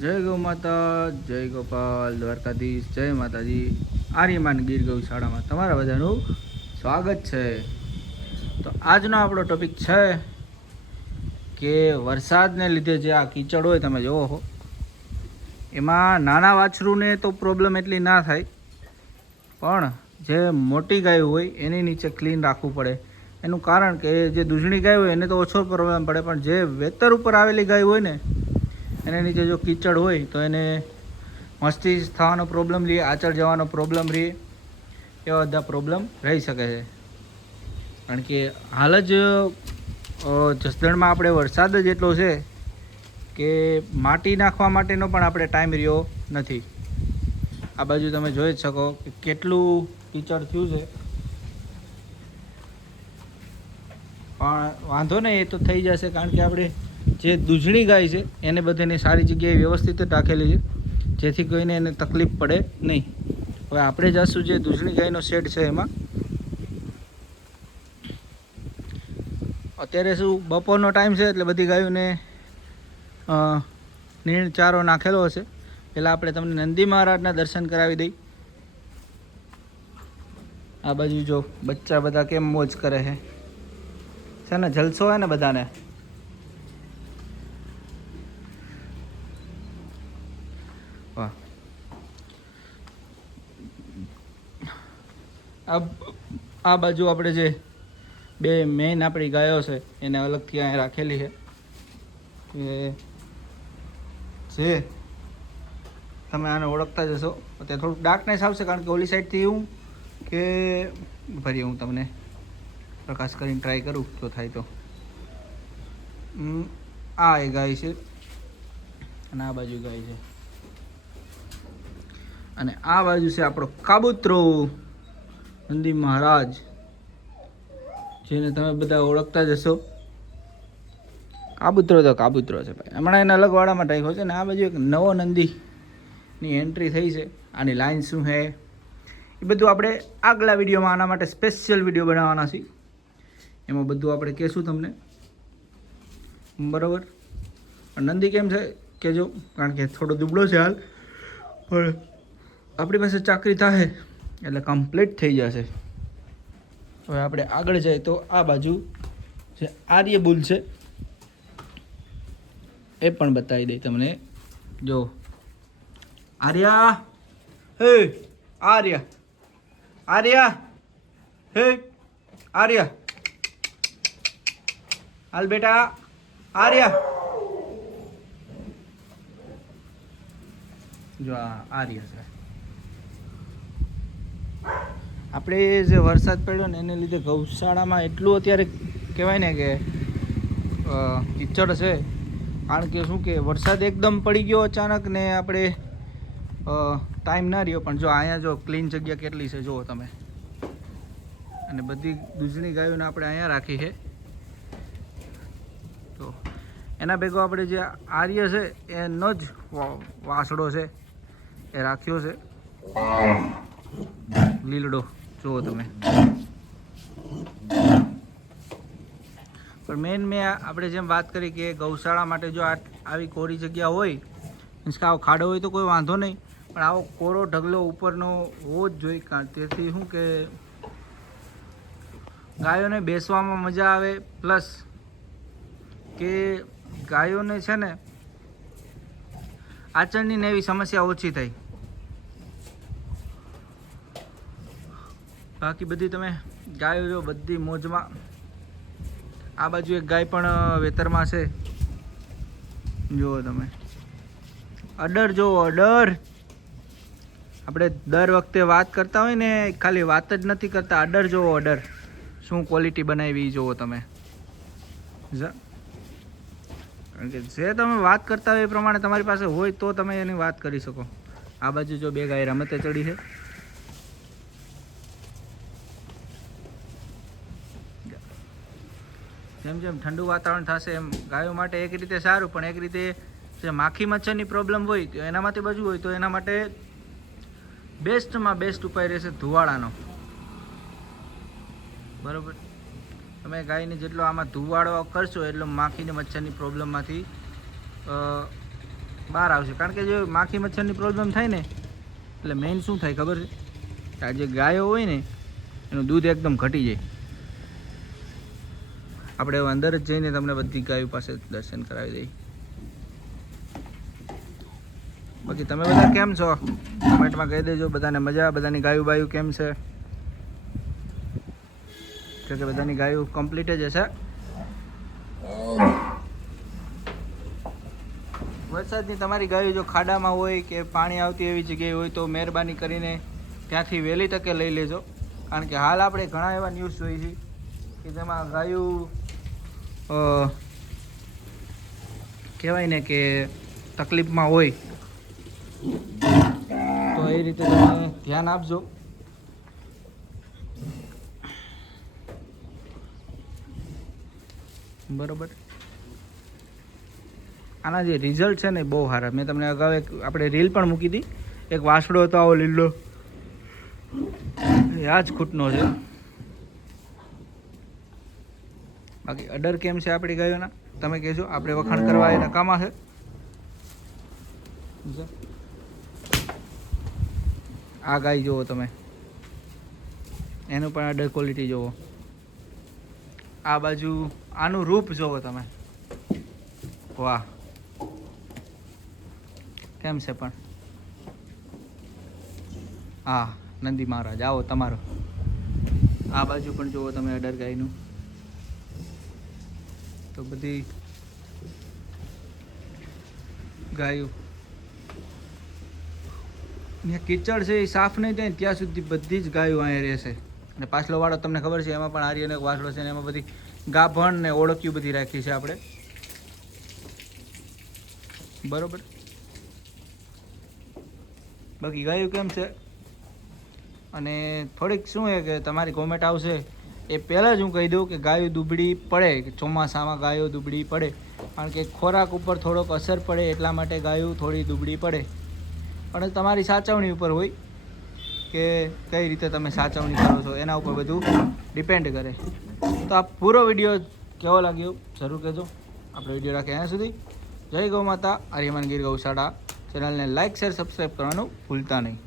જય ગૌ માતા, જય ગોપાલ દ્વારકાધીશ, જય માતાજી. આર્યમાન ગીર ગૌશાળામાં તમારા બધાનું સ્વાગત છે. તો આજનો આપણો ટોપિક છે કે વરસાદને લીધે જે આ કીચડ હોય તમે જોવો છો, એમાં નાના વાછરૂને તો પ્રોબ્લેમ એટલી ના થાય, પણ જે મોટી ગાય હોય એની નીચે ક્લીન રાખવું પડે. એનું કારણ કે જે દૂધણી ગાય હોય એને તો ઓછો પ્રોબ્લેમ પડે, પણ જે વેતર ઉપર આવેલી ગાય હોય ને એને નીચે જો કીચડ હોય તો એને મસ્તી થવાનો પ્રોબ્લેમ રહે, આચળ જવાનો પ્રોબ્લેમ રહે, એવા બધા પ્રોબ્લેમ રહી શકે છે. કારણ કે હાલ જ જસદણમાં આપણે વરસાદ જ એટલો છે કે માટી નાખવા માટેનો પણ આપણે ટાઈમ રહ્યો નથી. આ બાજુ તમે જોઈ જ શકો કે કેટલું કીચડ થયું છે, પણ વાંધો નહીં, એ તો થઈ જશે. કારણ કે આપણે જે દૂધણી ગાય છે એને બધાને સારી જગ્યાએ વ્યવસ્થિત જ રાખેલી છે, જેથી કોઈને એને તકલીફ પડે નહીં. હવે આપણે જઈશું જે દૂધણી ગાયનો શેડ છે એમાં. અત્યારે શું બપોરનો ટાઈમ છે એટલે બધી ગાયોને નીણ ચારો નાખેલો હશે. પહેલાં આપણે તમને નંદી મહારાજના દર્શન કરાવી દઈ. આ બાજુ જો બચ્ચા બધા કેમ મોજ કરે છે ને, જલસો હોય ને બધાને. વાહ. આ બાજુ આપણે જે બે મેઇન આપણી ગાયો છે એને અલગથી અહીંયા રાખેલી છે, જે તમે આને ઓળખતા જશો. અત્યારે થોડુંક ડાર્કનેસ આવશે કારણ કે ઓલી સાઈડથી હું કે ફરી હું તમને પ્રકાશ કરીને ટ્રાય કરું તો થાય તો. આ એ ગાય છે અને આ બાજુ ગાય છે, અને આ બાજુ છે આપણો કાબૂતરો નંદી મહારાજ, જેને તમે બધા ઓળખતા જશો. કાબૂતરો તો કાબૂતરો છે ભાઈ, હમણાં એને અલગ વાડામાં રાખ્યો છે. ને આ બાજુ એક નવો નંદીની એન્ટ્રી થઈ છે. આની લાઈન શું છે એ બધું આપણે આગલા વિડીયોમાં આના માટે સ્પેશિયલ વિડીયો બનાવવાના છે, એમાં બધું આપણે કહેશું તમને, બરાબર. નંદી કેમ છે કે જો, કારણ કે થોડો દુબળો છે હાલ, પણ આપણી પાસે ચાકરી થાય એટલે કમ્પ્લીટ થઈ જશે. હવે આપણે આગળ જઈએ તો આ બાજુ જે આર્ય બુલ છે એ પણ બતાવી દઈ તમને. જો આર્યા, હે આર્યા, આર્યા, હે આર્યા, હાલ બેટા આર્યા. જો આ આર્ય છે. આપણે જે વરસાદ પડ્યો ને એને લીધે ગૌશાળામાં એટલું અત્યારે કહેવાય ને કે કીચડ છે. કારણ કે શું કે વરસાદ એકદમ પડી ગયો અચાનક ને આપણે ટાઈમ ના રહ્યો. પણ જો અહીંયા જો ક્લીન જગ્યા કેટલી છે જુઓ તમે, અને બધી દૂધણી ગાયોને આપણે અહીંયા રાખી છે. તો એના ભેગો આપણે જે આર્ય છે એનો જ વાસડો છે એ રાખ્યો છે, લીલડો જુઓ તમે. પણ મેં આપણે જેમ વાત કરી કે ગૌશાળા માટે જો આવી કોરી જગ્યા હોય, મીન્સ કે આવો ખાડો હોય તો કોઈ વાંધો નહીં, પણ આવો કોરો ઢગલો ઉપરનો હોવો જ જોઈએ. તેથી શું કે ગાયોને બેસવામાં મજા આવે, પ્લસ કે ગાયોને છે ને આચરણની ને એવી સમસ્યા ઓછી થાય. બાકી બધી તમે ગાયો જો બધી મોજમાં. આ બાજુ એક ગાય પણ વેતરમાં છે, જુઓ તમે. અડર જુઓ, અડર. આપણે દર વખતે વાત કરતા હોય ને, ખાલી વાત જ નથી કરતા. અડર જુઓ, અડર શું ક્વોલિટી બનાવી જુઓ તમે. કારણ કે જે તમે વાત કરતા હોય એ પ્રમાણે તમારી પાસે હોય તો તમે એની વાત કરી શકો. આ બાજુ જો બે ગાય રમતે ચડી છે. જેમ જેમ ઠંડુ વાતાવરણ થશે એમ ગાયો માટે એક રીતે સારું, પણ એક રીતે જે માખી મચ્છરની પ્રોબ્લેમ હોય તો એનામાંથી બચવું હોય તો એના માટે બેસ્ટમાં બેસ્ટ ઉપાય રહેશે ધુવાડાનો. બરાબર, તમે ગાયને જેટલો આમાં ધુવાડો કરશો એટલો માખીને મચ્છરની પ્રોબ્લેમમાંથી બહાર આવશે. કારણ કે જો માખી મચ્છરની પ્રોબ્લેમ થાય ને એટલે મેઇન શું થાય ખબર છે કે આ જે ગાયો હોય ને એનું દૂધ એકદમ ઘટી જાય. આપણે હવે અંદર જ જઈને તમને બધી ગાયો પાસે દર્શન કરાવી દઈએ. બાકી તમે બધા કેમ છો કમેન્ટમાં કહી દેજો. બધાને મજા? બધાની ગાયું બાયું કેમ છે? કે બધાની ગાયું કમ્પ્લીટ જ હશે. વરસાદની તમારી ગાયો જો ખાડામાં હોય કે પાણી આવતી એવી જગ્યાએ હોય તો મહેરબાની કરીને ત્યાંથી વહેલી તકે લઈ લેજો. કારણ કે હાલ આપણે ઘણા એવા ન્યૂઝ જોઈએ છીએ કે જેમાં ગાયું કહેવાય ને કે તકલીફમાં હોય, તો એ રીતે તમે ધ્યાન આપજો. બરોબર. આના જે રિઝલ્ટ છે ને બહુ સારા. મેં તમને અગાઉ એક આપણે રીલ પણ મૂકી હતી. એક વાસડો હતો આવો લીલો, આ જ ખૂટનો છે. બાકી અડર કેમ છે આપણી ગાયોના તમે કહેજો. આપણે વખાણ કરવા એ નકામા છે. આ ગાય જુઓ તમે, એનું પણ અડર ક્વોલિટી જુઓ. આ બાજુ આનું રૂપ જુઓ તમે, વાહ કેમ છે પણ. હા નંદી મહારાજ આવો તમારો. આ બાજુ પણ જુઓ તમે અડર ગાયનું. તો બધી ગાયો અહીંયા કીચડ છે એ સાફ નહીં થાય ત્યાં સુધી બધી જ ગાયો અહીંયા રહેશે. અને પાછલો વાળો તમને ખબર છે એમાં પણ આર્યનો એક વાસળો છે ને એમાં બધી ગાભણ ને ઓળખ્યું બધી રાખી છે આપણે. બરોબર. બાકી ગાયું કેમ છે? અને થોડીક શું છે કે તમારી કોમેન્ટ આવશે એ પહેલાં જ હું કહી દઉં કે ગાયો દુબળી પડે, ચોમાસામાં ગાયો દુબળી પડે. કારણ કે ખોરાક ઉપર થોડોક અસર પડે એટલા માટે ગાયો થોડી દુબળી પડે. પણ તમારી સાચવણી ઉપર હોય કે કઈ રીતે તમે સાચવણી કરો છો, એના ઉપર બધું ડિપેન્ડ કરે. તો આ પૂરો વિડીયો કેવો લાગ્યો જરૂર કહેજો. આપણે વિડીયો રાખીએ અહીંયા સુધી. જય ગૌ માતા. આર્યમાન ગીર ગૌશાળા ચેનલને લાઇક શેર સબસ્ક્રાઈબ કરવાનું ભૂલતા નહીં.